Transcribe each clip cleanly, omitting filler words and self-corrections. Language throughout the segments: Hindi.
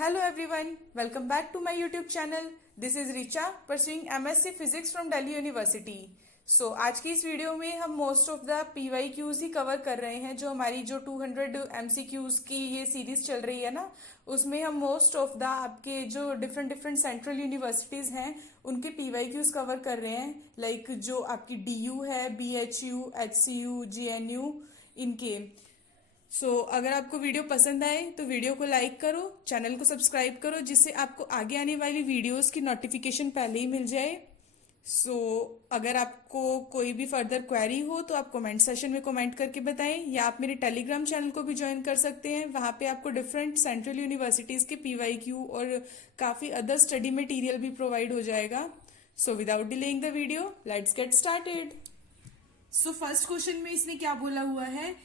Hello everyone, welcome back to my YouTube channel. This is Richa pursuing MSc Physics from Delhi University. So आज की इस वीडियो में हम most of the PYQs he cover कर रहे हैं। जो हमारी जो 200 MCQs की ये सीरीज चल रही है ना, उसमें हम मोस्ट ऑफ द आपके जो डिफरेंट सेंट्रल यूनिवर्सिटीज़ हैं उनके PYQs कवर कर रहे हैं। लाइक जो आपकी DU है, BHU, HCU, GNU इनके। अगर आपको वीडियो पसंद आए तो वीडियो को लाइक करो, चैनल को सब्सक्राइब करो, जिससे आपको आगे आने वाली वीडियोस की नोटिफिकेशन पहले ही मिल जाए। अगर आपको कोई भी फर्दर क्वेरी हो तो आप कमेंट सेशन में कमेंट करके बताएं, या आप मेरे टेलीग्राम चैनल को भी ज्वाइन कर सकते हैं। वहाँ पे आपको डिफरेंट सेंट्रल यूनिवर्सिटीज़ के PYQ और काफ़ी अदर स्टडी मटेरियल भी प्रोवाइड हो जाएगा। Without delaying the video, let's get started. First question में इसने क्या बोला हुआ है,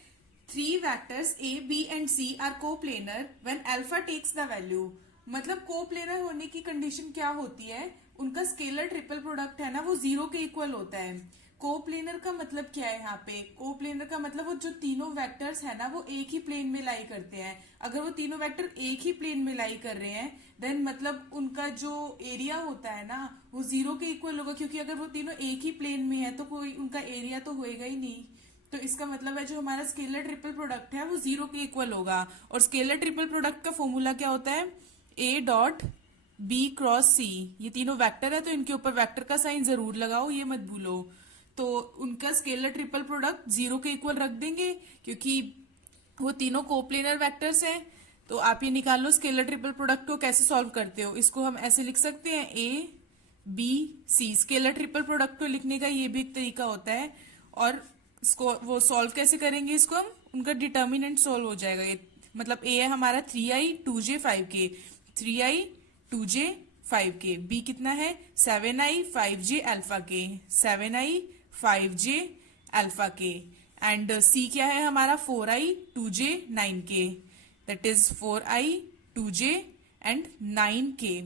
3 vectors A, B and C are coplanar when alpha takes the value। मतलब कोप्लेनर होने की कंडीशन क्या होती है, उनका स्केलर ट्रिपल प्रोडक्ट है ना वो 0 के इक्वल होता है। कोप्लेनर का मतलब क्या है, यहाँ पे कोप्लेनर का मतलब वो जो तीनों वेक्टर्स है ना वो एक ही प्लेन में लाई करते हैं। अगर वो तीनों वेक्टर एक ही प्लेन में लाई कर रहे हैं देन मतलब उनका जो एरिया होता है ना वो 0 के इक्वल होगा, क्योंकि अगर वो तीनों एक ही प्लेन में है तो कोई उनका एरिया तो होएगा ही नहीं। तो इसका मतलब है जो हमारा स्केलर ट्रिपल प्रोडक्ट है वो 0 के इक्वल होगा। और स्केलर ट्रिपल प्रोडक्ट का फॉर्मूला क्या होता है, A.B क्रॉस C। ये तीनों वेक्टर है तो इनके ऊपर वेक्टर का साइन जरूर लगाओ, ये मत भूलो। तो उनका स्केलर ट्रिपल प्रोडक्ट 0 के इक्वल रख देंगे क्योंकि वो तीनों कोप्लेनर वेक्टर्स हैं। तो आप ये निकाल लो स्केलर ट्रिपल प्रोडक्ट को कैसे सॉल्व करते हो। इसको हम ऐसे लिख सकते हैं A.B.C। स्केलर ट्रिपल प्रोडक्ट को लिखने का ये भी एक तरीका होता है। और इसको वो सॉल्व कैसे करेंगे, इसको हम उनका डिटर्मिनेंट सॉल्व हो जाएगा। ये मतलब A है हमारा 3i 2j 5k, 3i 2j 5k। B कितना है 7i 5j alpha k, 7i 5j alpha k। And C क्या है हमारा 4i 2j 9k, that is 4i 2j and 9k।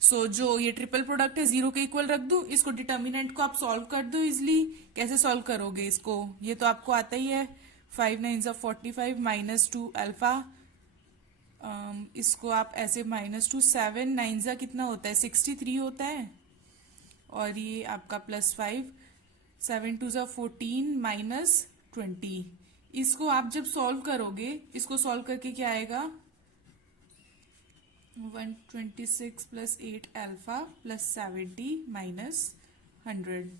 जो ये ट्रिपल प्रोडक्ट है 0 के इक्वल रख दू, इसको डिटर्मिनेंट को आप सॉल्व कर दो इजिली। कैसे सॉल्व करोगे इसको, ये तो आपको आता ही है। 5 9 45 -2 अल्फा, इसको आप ऐसे -2, 7 9 कितना होता है 63 होता है। और ये आपका +5, 7 2 14 -20। इसको आप जब सॉल्व करोगे, इसको सॉल्व करके क्या आएगा 126 + 8 अल्फा +70 -100।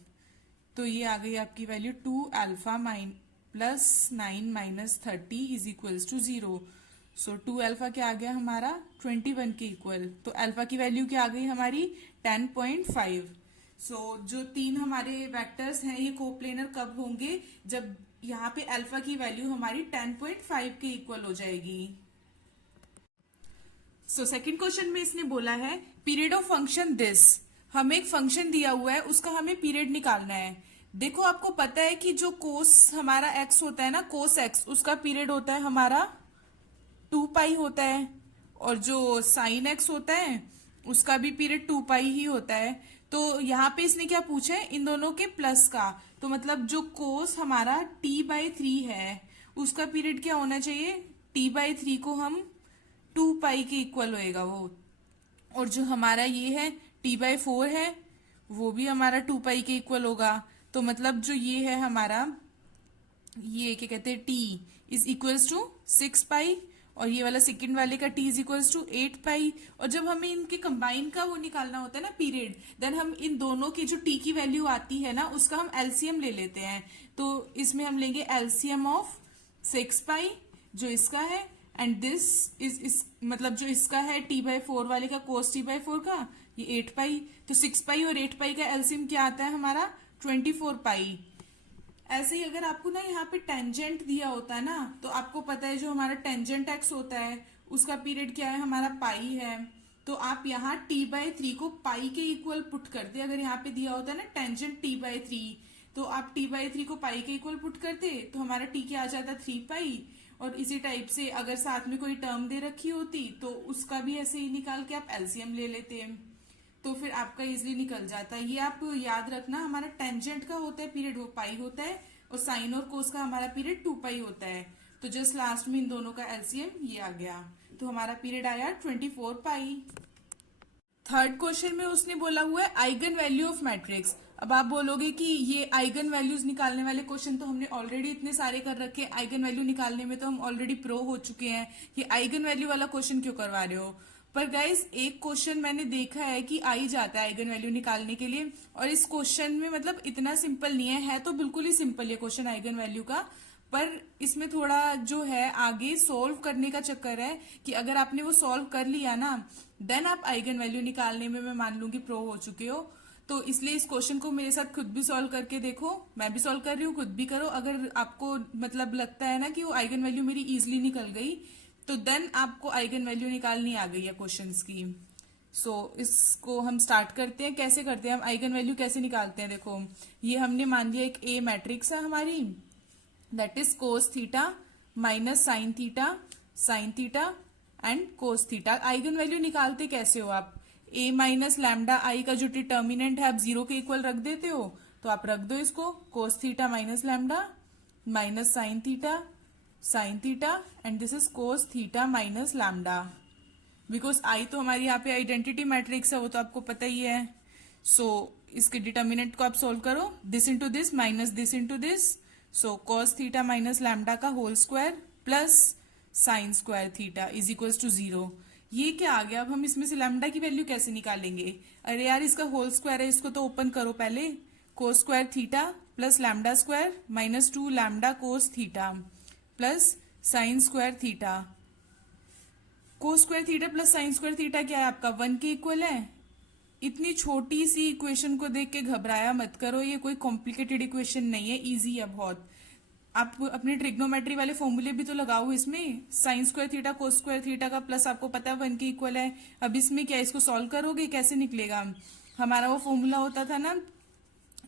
तो ये आ गई आपकी value 2 alpha +9 -30 is equals to 0। 2 alpha क्या आ गया हमारा 21 के इक्वल। तो अल्फा की वैल्यू क्या आ गई हमारी 10.5। जो 3 हमारे वेक्टर्स हैं ये कोप्लेनर कब होंगे, जब यहाँ पे अल्फा की वैल्यू हमारी 10.5 के इक्वल हो जाएगी। सेकंड क्वेश्चन में इसने बोला है पीरियड ऑफ फंक्शन दिस। हमें एक फंक्शन दिया हुआ है, उसका हमें पीरियड निकालना है। देखो आपको पता है कि जो कोस हमारा x होता है ना, कोस x, उसका पीरियड होता है हमारा 2 पाई होता है। और जो साइन x होता है उसका भी पीरियड 2 पाई ही होता है। तो यहाँ पे इसने क्या पूछा है, इन दोनों के प्लस का। तो मतलब जो कोस हमारा t/3 है उसका पीरियड क्या होना चाहिए, t/3 को हम 2 पाई के इक्वल होएगा वो। और जो हमारा ये है t/4 है वो भी हमारा 2 पाई के इक्वल होगा। तो मतलब जो ये है हमारा, ये क्या कहते हैं, t इज इक्वल्स टू 6 पाई, और ये वाला सेकंड वाले का t इज इक्वल्स टू 8 पाई। और जब हमें इनके कंबाइन का वो निकालना होता है ना पीरियड, देन हम इन दोनों की जो t की वैल्यू आती है ना उसका हम एलसीएम ले लेते हैं। तो इसमें हम लेंगे एलसीएम ऑफ 6 पाई जो इसका है, एंड दिस इज मतलब जो इसका है t/4 वाले का कोस t/4 का ये 8 पाई। तो 6 पाई और 8 पाई का एलसीएम क्या आता है हमारा 24 पाई। ऐसे ही अगर आपको ना यहाँ पे टेंजेंट दिया होता है ना, तो आपको पता है जो हमारा टेंजेंट x होता है उसका पीरियड क्या है हमारा पाई है। तो आप यहाँ t/3 को पाई के इक्वल पुट करते। अगर यहाँ पे दिया होता है ना टेंजेंट t/3, तो आप t/3 को पाई के इक्वल पुट करते तो हमारा t क्या आ जाता 3 पाई। और इसी टाइप से अगर साथ में कोई टर्म दे रखी होती तो उसका भी ऐसे ही निकाल के आप एलसीएम ले लेते हैं, तो फिर आपका इजिली निकल जाता है। ये आप याद रखना, हमारा टेंजेंट का होता है पीरियड वो पाई होता है, और साइन और कोस का हमारा पीरियड 2 पाई होता है। तो जस्ट लास्ट में इन दोनों का एलसीएम ये आ गया। तो हमारा पीरियड आया 24 पाई। थर्ड क्वेश्चन में उसने बोला हुआ है आइगन वैल्यू ऑफ मैट्रिक्स। अब आप बोलोगे कि ये आइगन वैल्यूज निकालने वाले क्वेश्चन तो हमने ऑलरेडी इतने सारे कर रखे हैं, आइगन वैल्यू निकालने में तो हम ऑलरेडी प्रो हो चुके हैं, ये आइगन वैल्यू वाला क्वेश्चन क्यों करवा रहे हो। पर गाइज एक क्वेश्चन मैंने देखा है कि आ ही जाता है आइगन वैल्यू निकालने के लिए, और इस क्वेश्चन में मतलब इतना सिंपल नहीं है तो बिल्कुल ही सिंपल है क्वेश्चन आइगन वैल्यू का, पर इसमें थोड़ा जो है आगे सोल्व करने का चक्कर है कि अगर आपने वो सोल्व कर लिया ना देन आप आइगन वैल्यू निकालने में मैं मान लूंगी प्रो हो चुके हो। तो इसलिए इस क्वेश्चन को मेरे साथ खुद भी सॉल्व करके देखो, मैं भी सॉल्व कर रही हूँ, खुद भी करो। अगर आपको मतलब लगता है ना कि वो आइगन वैल्यू मेरी इजिली निकल गई तो देन आपको आइगन वैल्यू निकालनी आ गई है क्वेश्चंस की। सो इसको हम स्टार्ट करते हैं। कैसे करते हैं हम आइगन वैल्यू कैसे निकालते हैं। देखो ये हमने मान लिया एक ए मैट्रिक्स है हमारी, that is cos theta minus sine theta and cos theta. Eigen value निकालते कैसे हो आप, ए माइनस लैम्डा आई का जो डिटर्मिनेंट है आप जीरो के इक्वल रख देते हो, तो आप रख दो इसको cos theta minus lambda minus sine theta and this is cos theta minus lambda. Because I तो हमारी यहाँ पे आइडेंटिटी मैट्रिक्स है, वो तो आपको पता ही है। सो इसके डिटर्मिनेंट को आप सोल्व करो, this into this minus this into this, so cos theta minus lambda का whole square plus sine square theta is equals to 0। ये क्या आ गया। अब हम इसमें से लैम्डा की वैल्यू कैसे निकालेंगे। अरे यार इसका होल स्क्वायर है, इसको तो ओपन करो पहले। कोस square theta plus lambda square minus 2 lambda कोस theta plus sine square theta. कोस square theta plus sine square theta क्या है आपका 1 के इक्वल है। इतनी छोटी सी इक्वेशन को देख के घबराया मत करो, ये कोई कॉम्प्लिकेटेड इक्वेशन नहीं है, इजी है बहुत। आप अपने ट्रिग्नोमेट्री वाले फॉर्मूले भी तो लगाओ इसमें, sign square theta cos square theta का प्लस आपको पता है 1 के इक्वल है। अब इसमें क्या इसको सॉल्व करोगे कैसे निकलेगा। हमारा वो फॉर्मूला होता था ना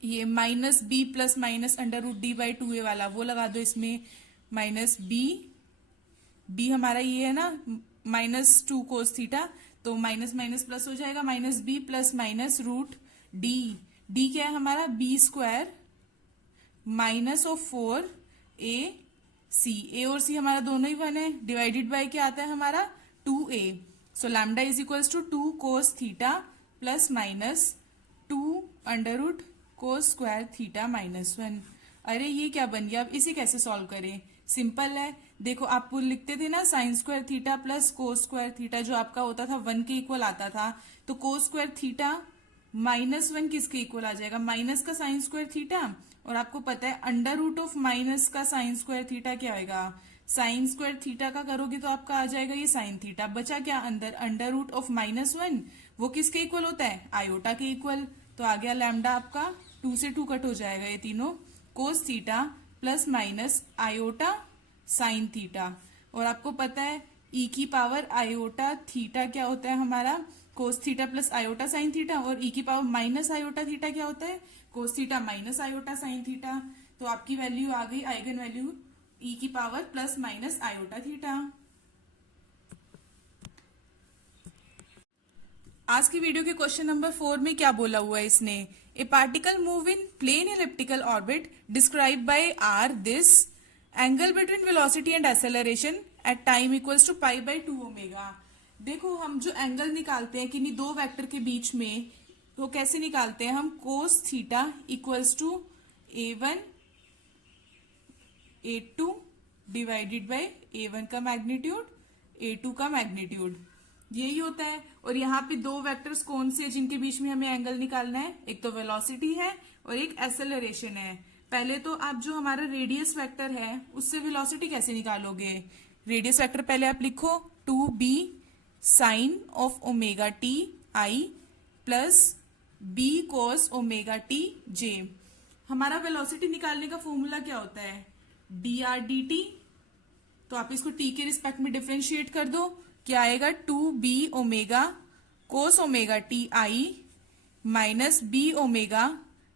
ये minus B plus minus under root d by 2a वाला, वो लगा दो इसमें। माइनस बी हमारा ये है ना माइनस 2 कोस थीटा, तो माइनस माइनस प्लस हो जाएगा, minus B plus minus root D क्या है हमारा B square minus of 4 A और सी हमारा दोनों ही 1 है, डिवाइडेड बाय क्या आता है हमारा 2a। So lambda is equals to 2 cos theta plus minus 2 under root cos square theta minus 1। अरे ये क्या बन गया। अब इसे कैसे सॉल्व करें, सिंपल है। देखो आप लिखते थे ना sign square theta plus cos square theta, जो आपका होता था 1 के इक्वल आता था, तो कोस स्क्वायर थीटा माइनस 1 किसके इक्वल आ जाएगा, माइनस का साइन स्क्वायर थीटा। और आपको पता है अंडर रूट ऑफ माइनस का साइन स्क्वायर थीटा क्या होगा, साइन स्क्वायर थीटा का करोगे तो आपका आ जाएगा ये साइन थीटा। बचा क्या अंदर अंडर रूट ऑफ माइनस 1, वो किसके इक्वल होता है आयोटा के इक्वल, तो आ गया लैम्डा आपका 2 से 2 कट हो जाएगा ये तीनों, कोस theta plus minus iota sine theta. और आपको पता है ई की पावर आयोटा थीटा क्या होता है हमारा कोस theta plus iota sine theta, और ई की पावर माइनस आयोटा थीटा क्या होता है cos theta minus iota sine theta. तो आपकी वैल्यू आ गई आइगन वैल्यू ई की power plus minus iota theta. आज की वीडियो के क्वेश्चन नंबर 4 में क्या बोला हुआ है इसने, a particle move in plane elliptical orbit describe by R this angle between velocity and acceleration at time equals to pi by 2 omega. देखो हम जो एंगल निकालते हैं किन्हीं दो वेक्टर के बीच में, तो कैसे निकालते हैं हम, cos theta equals to a1 a2 divided by a1 का मैग्नीट्यूड a2 का मैग्नीट्यूड, यही होता है। और यहाँ पे दो वेक्टर्स कौन से जिनके बीच में हमें एंगल निकालना है, एक तो वेलोसिटी है और एक एक्सेलरेशन है। पहले तो आप जो हमारा रेडियस वेक्टर है उससे वेलोसिटी कैसे निकालोगे, रेडियस वेक्टर पहले आप लिखो 2b sine of omega t i plus b cos omega t j. हमारा वेलोसिटी निकालने का फॉर्मूला क्या होता है dr dt, तो आप इसको t के रिस्पेक्ट में डिफरेंशिएट कर दो, क्या आएगा 2b omega cos omega t i minus b omega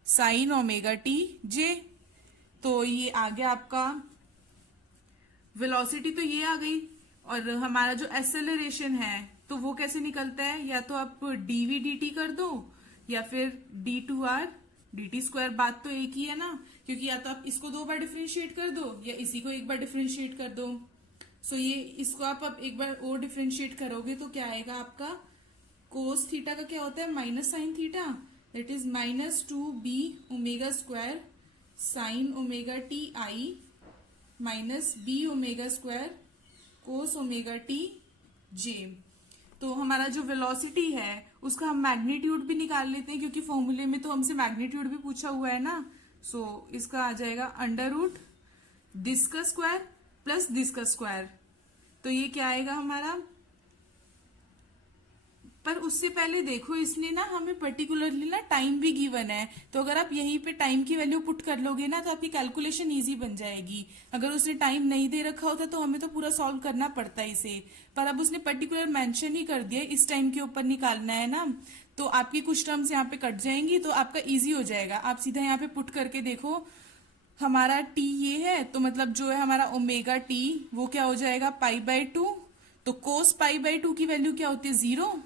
sine omega t j. तो ये आ गया आपका वेलोसिटी, तो ये आ गई। और हमारा जो एक्सेलरेशन है तो वो कैसे निकलता है, या तो आप dv dt कर दो या फिर d2r dt स्क्वायर, बात तो एक ही है ना, क्योंकि या तो आप इसको 2 बार डिफरेंशिएट कर दो या इसी को एक बार डिफरेंशिएट कर दो। सो ये इसको आप अब एक बार और डिफ्रेंशिएट करोगे तो क्या आएगा आपका, कोस थीटा का क्या होता है minus sine theta, that is -2b omega square sine omega t i minus b omega square cos omega t j. तो हमारा जो वेलोसिटी है उसका हम मैग्नीट्यूड भी निकाल लेते हैं, क्योंकि फॉर्मूले में तो हमसे मैग्नीट्यूड भी पूछा हुआ है ना। सो इसका आ जाएगा अंडर रूट दिस का स्क्वायर प्लस दिस का स्क्वायर। तो ये क्या आएगा हमारा, पर उससे पहले देखो इसने ना हमें पर्टिकुलरली ना टाइम भी गिवन है, तो अगर आप यहीं पे टाइम की वैल्यू पुट कर लोगे ना तो आपकी कैलकुलेशन इजी बन जाएगी। अगर उसने टाइम नहीं दे रखा होता तो हमें तो पूरा सॉल्व करना पड़ता इसे, पर अब उसने पर्टिकुलर मेंशन ही कर दिया इस टाइम के ऊपर निकालना है ना, तो आपकी कुछ टर्म्स यहाँ पे कट जाएंगी तो आपका ईजी हो जाएगा। आप सीधा यहाँ पे पुट करके देखो, हमारा टी ये है तो मतलब जो है हमारा ओमेगा टी वो क्या हो जाएगा π/2, तो कोस π/2 की वैल्यू क्या होती है 0,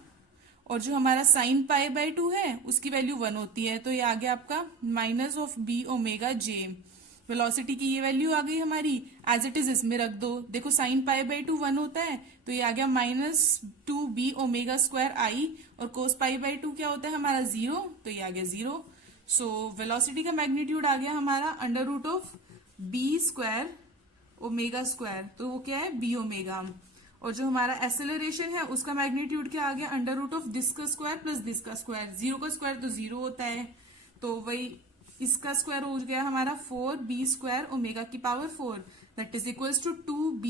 और जो हमारा साइन π/2 है उसकी वैल्यू 1 होती है। तो ये आ गया आपका minus of B omega J. Velocity की ये वैल्यू आ गई हमारी, एज इट इज इसमें रख दो। देखो साइन π/2 1 होता है तो ये आ गया -2b ओमेगा स्क्वायर आई, और कोस π/2 क्या होता है हमारा 0, तो ये आ गया 0। सो वेलोसिटी का मैग्नीट्यूड आ गया हमारा under root of B square omega square, तो वो क्या है बी ओमेगा। और जो हमारा एक्सेलरेशन है उसका मैग्नीट्यूड क्या आ गया अंडर रूट ऑफ दिस का स्क्वायर प्लस दिस का स्क्वायर। 0 का स्क्वायर तो 0 होता है, तो वही इसका स्क्वायर हो गया हमारा 4b स्क्वायर ओमेगा की power 4, that is equals to 2b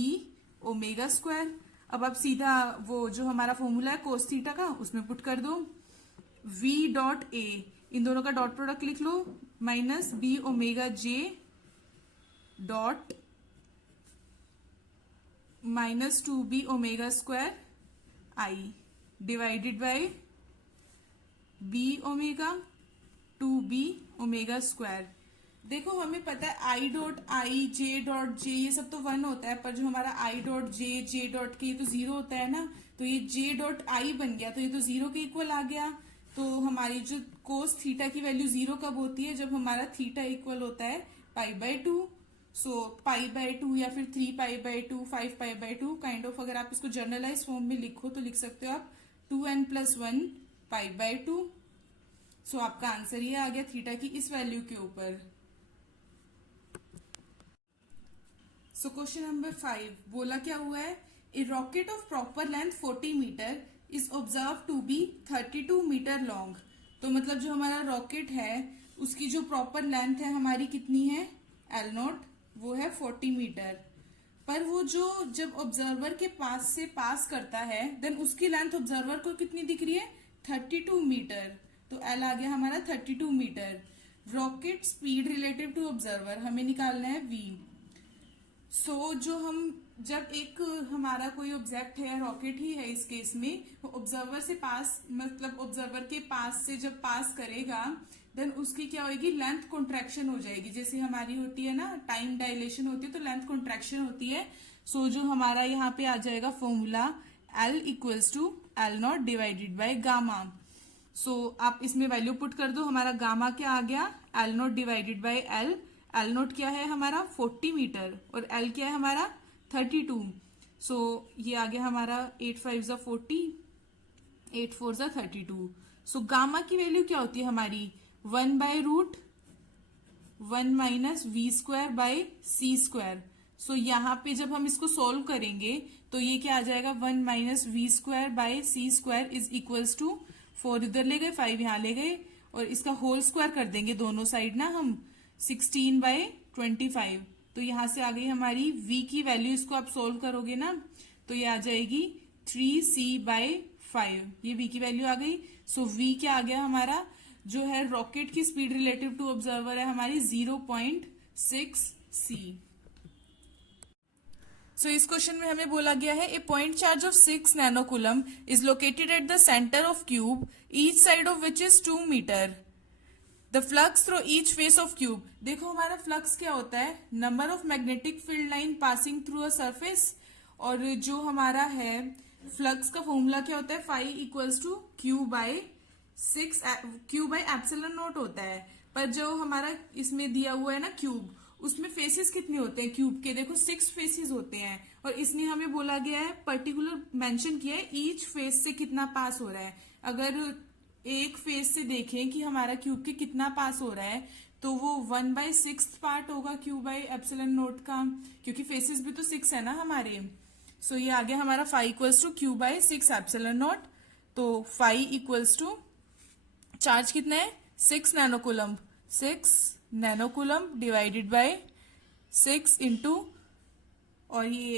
omega square. अब आप सीधा वो जो हमारा फॉर्मूला है कोस थीटा का उसमें पुट कर दो, v डॉट a, इन दोनों का डॉट प्रोडक्ट लिख लो, minus b omega j dot -2b omega square i divided by b omega 2b omega square. देखो हमें पता है I dot I J dot J ये सब तो 1 होता है, पर जो हमारा आई डॉट जे डॉट के ये तो 0 होता है ना, तो ये जे डॉट आई बन गया तो ये तो 0 के इक्वल आ गया। तो हमारी जो कोस थीटा की वैल्यू 0 कब होती है, जब हमारा थीटा इक्वल होता है π/2। सो π/2 या फिर 3π/2 5π/2 काइंड ऑफ, अगर आप इसको जर्नलाइज फॉर्म में लिखो तो लिख सकते हो आप 2n+1 π/2। सो आपका आंसर ये आ गया थीटा की इस वैल्यू के ऊपर। सो क्वेश्चन नंबर 5 बोला क्या हुआ है, a rocket of proper length 40 metre is observe to be 32 metre long. तो मतलब जो हमारा रॉकेट है उसकी जो प्रॉपर लेंथ है हमारी कितनी है L0, वो है 40 मीटर, पर वो जो जब ऑब्जर्वर के पास से पास करता है देन उसकी लेंथ ऑब्जर्वर को कितनी दिख रही है 32 मीटर, तो L आ गया हमारा 32 metre. Rocket speed relative to observer हमें निकालना है v। सो जो हम जब एक हमारा कोई ऑब्जेक्ट है, रॉकेट ही है इस केस में, वो ऑब्जर्वर से पास मतलब ऑब्जर्वर के पास से जब पास करेगा देन उसकी क्या होगी लेंथ कॉन्ट्रैक्शन हो जाएगी, जैसे हमारी होती है ना टाइम डायलेशन होती है तो लेंथ कॉन्ट्रैक्शन होती है। सो जो हमारा यहाँ पे आ जाएगा formula L equals to L0 divided by gamma. So आप इसमें वैल्यू पुट कर दो, हमारा गामा क्या आ गया L0 divided bye L। L0 क्या है हमारा 40 मीटर और L क्या है हमारा 32। सो ये आ गया हमारा 8 5 40, 8 4 32। सो गामा की वैल्यू क्या होती है हमारी 1/√1 minus we square by C square. So यहाँ पे जब हम इसको सोल्व करेंगे तो ये क्या आ जाएगा 1 minus we square by C square is equals to 4 इधर ले गए 5 यहाँ ले गए और इसका होल स्क्वायर कर देंगे दोनों साइड ना हम 16/25। तो यहां से आ गई हमारी v की वैल्यू, इसको आप सोल्व करोगे ना तो ये आ जाएगी 3c/5, ये v की वैल्यू आ गई। सो v क्या आ गया हमारा जो है रॉकेट की स्पीड रिलेटिव टू ऑब्जर्वर है हमारी 0.6c। सो इस क्वेश्चन में हमें बोला गया है a point charge of 6 nanocoulomb is located at the centre of cube each side of which is 2 metre. The flux through each face of cube. देखो हमारा फ्लक्स क्या होता है number of magnetic field line passing through a surface, और जो हमारा है फ्लक्स का फॉर्मूला क्या होता है phi equals to Q/6 Q/ε0 होता है। पर जो हमारा इसमें दिया हुआ है ना क्यूब, उसमें फेसेस कितने होते हैं क्यूब के? देखो 6 फेसेस होते हैं, और इसमें हमें बोला गया है, पर्टिकुलर मेंशन किया है ईच फेस से कितना पास हो रहा है। अगर एक फेस से देखें कि हमारा क्यूब के कितना पास हो रहा है, तो वो 1/6 पार्ट होगा क्यू बाई एप्सिलॉन नोट का, क्योंकि फेसेस भी तो 6 है ना हमारे। सो ये आ गया हमारा phi equals to Q by 6 epsilon nought. तो फाई इक्वल्स टू चार्ज कितना है 6 nanocoulomb, 6 nanocoulomb divided by 6 into, और ये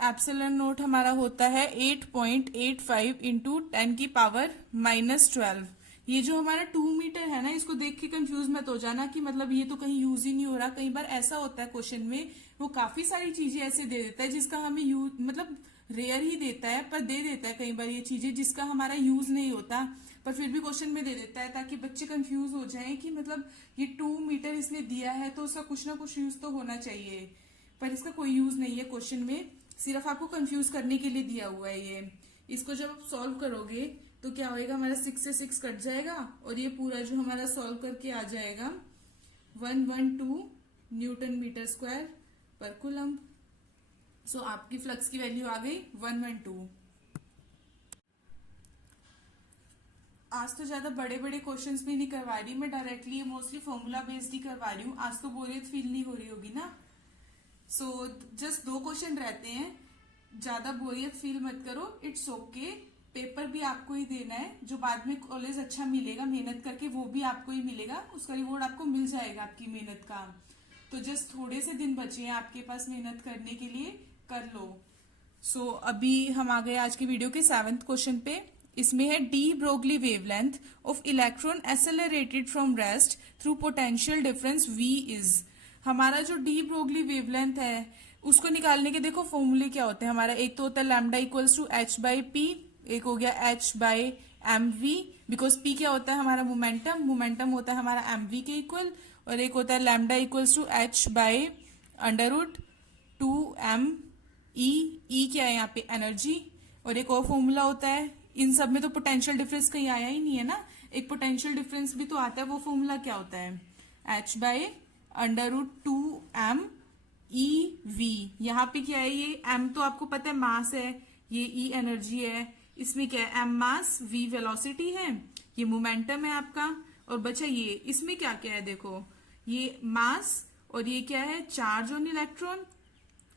एप्सिलॉन नोट हमारा होता है 8.85 इंटू 10 की पावर -12। ये जो हमारा 2 मीटर है ना, इसको देख के कंफ्यूज मत हो जाना कि मतलब ये तो कहीं यूज ही नहीं हो रहा। कई बार ऐसा होता है क्वेश्चन में, वो काफी सारी चीजें ऐसे दे देता है जिसका हमें यूज, मतलब रेयर ही देता है पर दे देता है कई बार ये चीजें जिसका हमारा यूज नहीं होता, पर फिर भी क्वेश्चन में दे देता है ताकि बच्चे कंफ्यूज हो जाएं कि मतलब ये 2 मीटर इसने दिया है तो उसका कुछ ना कुछ यूज तो होना चाहिए, पर इसका कोई यूज नहीं है क्वेश्चन में, सिर्फ आपको कंफ्यूज करने के लिए दिया हुआ है ये। इसको जब आप सॉल्व करोगे तो क्या होएगा, हमारा 6 से 6 कट जाएगा, और ये पूरा जो हमारा सॉल्व करके आ जाएगा 112 न्यूटन मीटर स्क्वायर पर कूलम। सो आपकी फ्लक्स की वैल्यू आ गई 112। आज तो ज्यादा बड़े बड़े क्वेश्चंस भी नहीं करवा रही मैं, डायरेक्टली मोस्टली फॉर्मूला बेस्ड ही करवा रही हूँ। आज तो बोरियत फील नहीं हो रही होगी ना। सो जस्ट 2 क्वेश्चन रहते हैं, ज्यादा बोरियत फील मत करो, इट्स ओके। पेपर भी आपको ही देना है, जो बाद में कॉलेज अच्छा मिलेगा मेहनत करके वो भी आपको ही मिलेगा, उसका रिवॉर्ड आपको मिल जाएगा आपकी मेहनत का। तो जस्ट थोड़े से दिन बचे हैं आपके पास मेहनत करने के लिए, कर लो। सो अभी हम आ गए आज की वीडियो के 7th क्वेश्चन पे। इसमें है de Broglie wavelength of electron accelerated from rest through potential difference V is. हमारा जो डी ब्रोगली वेवलेंथ है उसको निकालने के देखो फॉर्मूले क्या होते हैं हमारा। एक तो होता है lambda equals to h by P, एक हो गया h by M V, because P क्या होता है हमारा मोमेंटम, मोमेंटम होता है हमारा एम वी के इक्वल, और एक होता है lambda equals to h by under root 2m E, E क्या है यहाँ पे एनर्जी, और एक और फॉर्मूला होता है। इन सब में तो पोटेंशियल डिफरेंस कहीं आया ही नहीं है ना, एक पोटेंशियल डिफरेंस भी तो आता है, वो फॉर्मूला क्या होता है h by under root 2m E V. यहाँ पे क्या है, ये m तो आपको पता है मास है, ये E एनर्जी है, इसमें क्या है m मास, v वेलोसिटी है, ये मोमेंटम है आपका, और बचा ये, इसमें क्या क्या है देखो, ये मास, और ये क्या है चार्ज ऑन इलेक्ट्रॉन,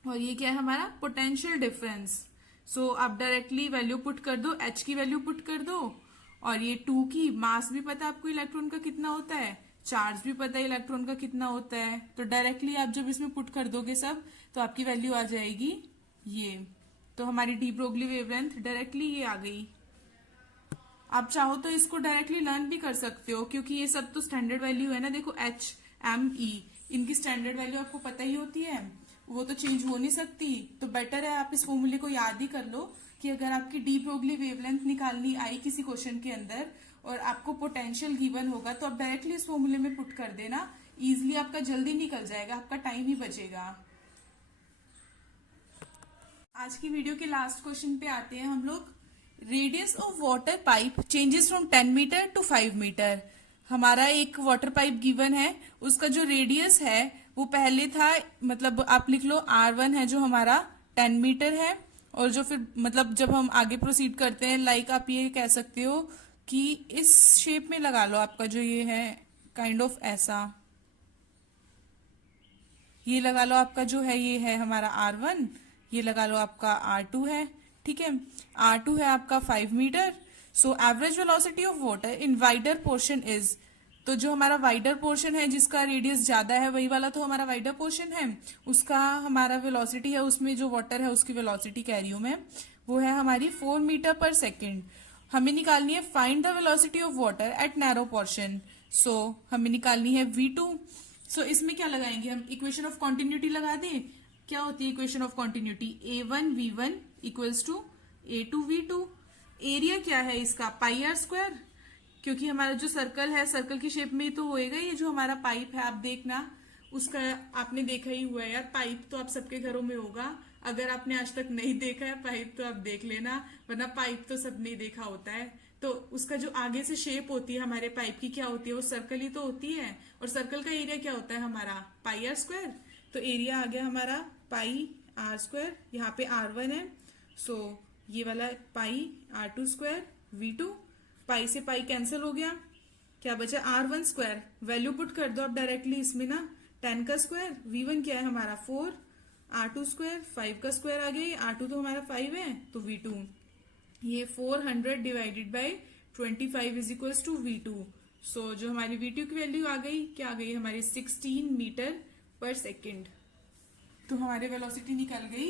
और ये क्या है हमारा पोटेंशियल डिफरेंस। सो आप डायरेक्टली वैल्यू पुट कर दो, h की वैल्यू पुट कर दो, और ये 2 की, मास भी पता है आपको इलेक्ट्रॉन का कितना होता है, चार्ज भी पता है इलेक्ट्रॉन का कितना होता है, तो डायरेक्टली आप जब इसमें पुट कर दोगे सब तो आपकी वैल्यू आ जाएगी ये। तो हमारी डी ब्रोगली वेवलेंथ डायरेक्टली ये आ गई। आप चाहो तो इसको डायरेक्टली लर्न भी कर सकते हो, क्योंकि ये सब तो स्टैंडर्ड वैल्यू है ना। देखो h m e इनकी स्टैंडर्ड वैल्यू आपको पता ही होती है, वो तो चेंज हो नहीं सकती। तो बेटर है आप इस फॉर्मूले को याद ही कर लो कि अगर आपकी डी ब्रोगली वेवलेंथ निकालनी आई किसी क्वेश्चन के अंदर और आपको पोटेंशियल गिवन होगा, तो आप डायरेक्टली इस फॉर्मूले में पुट कर देना, इजिली आपका जल्दी निकल जाएगा, आपका टाइम ही बचेगा। आज की वीडियो के लास्ट क्वेश्चन पे आते हैं हम लोग। Radius of water pipe changes from 10 metre to 5 metre. हमारा एक वाटर पाइप गिवन है, उसका जो रेडियस है वो पहले था, मतलब आप लिख लो R1 है जो हमारा 10 मीटर है, और जो फिर मतलब जब हम आगे प्रोसीड करते हैं, लाइक आप ये कह सकते हो कि इस शेप में लगा लो, आपका जो ये है काइंड ऑफ ऐसा, ये लगा लो आपका जो है ये है हमारा R1, ये लगा लो आपका R2 है, ठीक है। R2 है आपका 5 metre. So average velocity of water in wider portion is, तो जो हमारा वाइडर पोर्शन है जिसका रेडियस ज्यादा है वही वाला तो हमारा वाइडर पोर्शन है, उसका हमारा वेलोसिटी है, उसमें जो वाटर है उसकी वेलोसिटी कह रही हूं मैं, वो है हमारी 4 मीटर पर सेकेंड। हमें निकालनी है find the velocity of water at narrow portion. So हमें निकालनी है V2। सो इसमें क्या लगाएंगे हम, इक्वेशन ऑफ कॉन्टिन्यूटी लगा दें। क्या होती है equation of continuity, A1V1 equals to A2V2। Area क्या है इसका, पाई आर स्क्वायर, क्योंकि हमारा जो सर्कल है सर्कल की शेप में तो होएगा। ये जो हमारा पाइप है आप देखना, उसका आपने देखा ही हुआ है यार, पाइप तो आप सबके घरों में होगा, अगर आपने आज तक नहीं देखा है पाइप तो आप देख लेना, वरना पाइप तो सबने देखा होता है। तो उसका जो आगे से शेप होती है हमारे पाइप की क्या होती है, वो सर्कल ही तो होती है। और सर्कल का एरिया क्या होता है हमारा, पाई आर स्क्वायर। तो एरिया आ गया हमारा पाई आर स्क्वायर, यहाँ पे R1 है, सो ये वाला पाई R2 स्क्वायर V2। पाई से पाई कैंसिल हो गया, क्या बचा R1 स्क्वायर। वैल्यू पुट कर दो आप डायरेक्टली इसमें ना, 10 का स्क्वायर, V1 क्या है हमारा 4, R2 स्क्वायर 5 का स्क्वायर आ गया, R2 तो हमारा 5 है, तो V2 ये 400 divided by 25 is equals to V2। So जो हमारी V2 की वैल्यू आ गई, क्या आ गई हमारी 16 मीटर पर सेकेंड। तो हमारे वेलोसिटी निकल गई,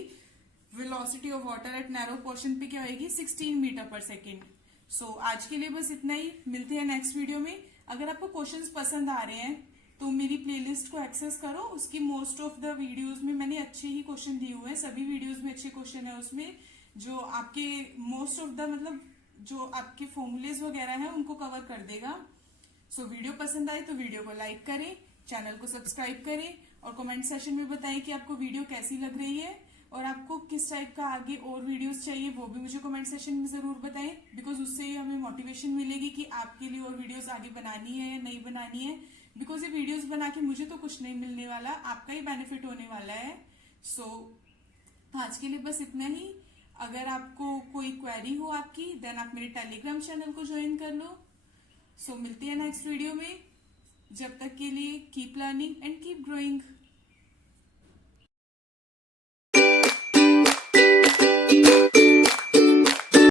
velocity of water at narrow portion पे क्या होगी 16 मीटर पर सेकेंड। सो आज के लिए बस इतना ही, मिलते हैं नेक्स्ट वीडियो में। अगर आपको क्वेश्चंस पसंद आ रहे हैं तो मेरी प्लेलिस्ट को एक्सेस करो, उसकी मोस्ट ऑफ द वीडियोस में मैंने अच्छे ही क्वेश्चन दिए हुए हैं, सभी वीडियोस में अच्छे क्वेश्चन है उसमें, जो आपके मोस्ट ऑफ द मतलब जो आपके फॉर्मूलेज वगैरह हैं उनको कवर कर देगा। सो वीडियो पसंद आए तो वीडियो को लाइक करें, चैनल को सब्सक्राइब करें और कमेंट सेशन में बताएं कि आपको वीडियो कैसी लग रही है और आपको किस टाइप का आगे और वीडियोस चाहिए, वो भी मुझे कमेंट सेशन में जरूर बताएं, बिकॉज उससे हमें मोटिवेशन मिलेगी कि आपके लिए और वीडियोस आगे बनानी है या नहीं बनानी है। बिकॉज ये वीडियोस बना के मुझे तो कुछ नहीं मिलने वाला, आपका ही बेनिफिट होने वाला है। सो आज के लिए बस इतना ही। अगर आपको कोई क्वेरी हो आपकी, देन आप मेरे टेलीग्राम चैनल को ज्वाइन कर लो। सो मिलते हैं नेक्स्ट वीडियो में, जब तक के लिए keep learning and keep growing.